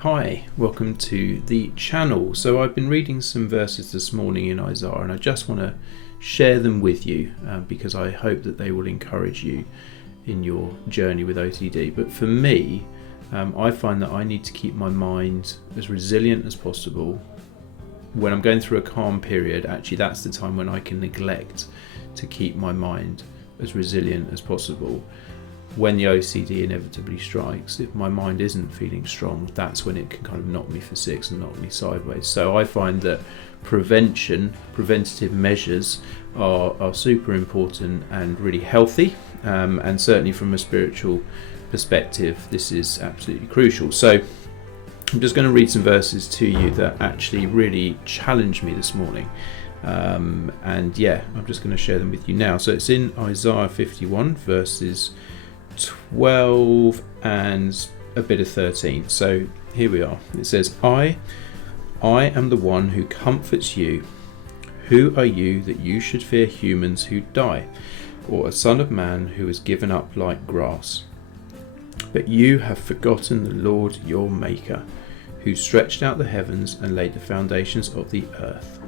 Hi, welcome to the channel. So I've been reading some verses this morning in Isaiah, and I just want to share them with you because I hope that they will encourage you in your journey with OCD. But for me, I find that I need to keep my mind as resilient as possible. When I'm going through a calm period, actually that's the time when I can neglect to keep my mind as resilient as possible. When the OCD inevitably strikes, if my mind isn't feeling strong, that's when it can kind of knock me for six and knock me sideways. So I find that preventative measures are super important and really healthy, and certainly from a spiritual perspective, this is absolutely crucial. So I'm just going to read some verses to you that actually really challenged me this morning. I'm just going to share them with you now. So it's in Isaiah 51, verses 12 and a bit of 13. So here we are. It says, I am the one who comforts you. Who are you that you should fear humans who die, or a son of man who is given up like grass? But you have forgotten the Lord your Maker, who stretched out the heavens and laid the foundations of the earth.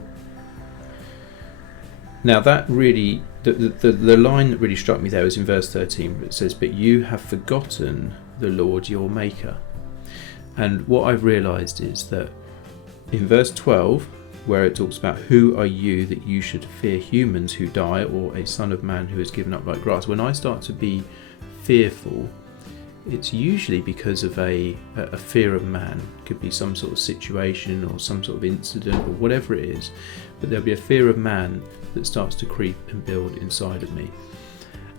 Now that really, the line that really struck me there was in verse 13, where it says, but you have forgotten the Lord your Maker. And what I've realised is that in verse 12, where it talks about who are you that you should fear humans who die, or a son of man who is given up like grass, when I start to be fearful, it's usually because of a fear of man. It could be some sort of situation or some sort of incident or whatever it is, but there'll be a fear of man that starts to creep and build inside of me.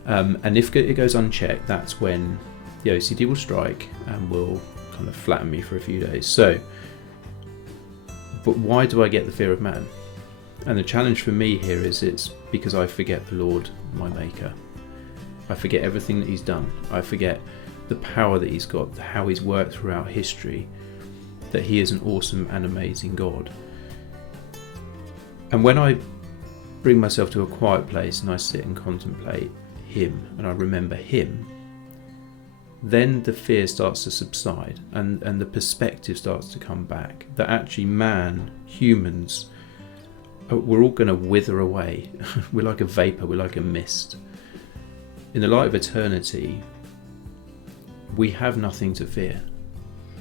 And if it goes unchecked, that's when the OCD will strike and will kind of flatten me for a few days. So, but why do I get the fear of man? And the challenge for me here is it's because I forget the Lord, my Maker. I forget everything that He's done. I forget the power that He's got, how He's worked throughout history, that He is an awesome and amazing God. And when I bring myself to a quiet place and I sit and contemplate Him and I remember Him, then the fear starts to subside and the perspective starts to come back that actually humans, we're all going to wither away. We're like a vapor, we're like a mist. In the light of eternity, we have nothing to fear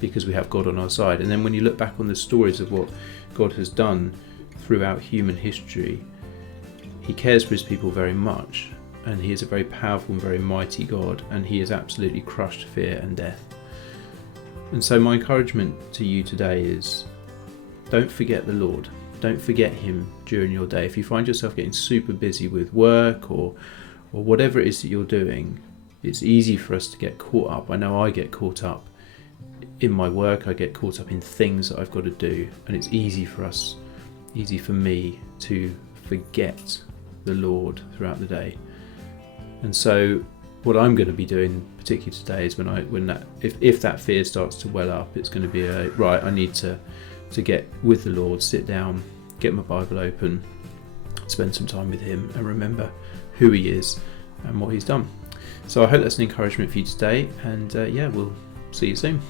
because we have God on our side. And then when you look back on the stories of what God has done throughout human history, He cares for His people very much, and He is a very powerful and very mighty God, and He has absolutely crushed fear and death. And so my encouragement to you today is, don't forget the Lord. Don't forget Him during your day. If you find yourself getting super busy with work or whatever it is that you're doing, it's easy for us to get caught up. I know I get caught up in my work. I get caught up in things that I've got to do, and it's easy for me to forget the Lord throughout the day. And so what I'm going to be doing particularly today is if that fear starts to well up, it's going to be I need to get with the Lord, sit down, get my Bible open, spend some time with Him and remember who He is and what He's done. So I hope that's an encouragement for you today, and we'll see you soon.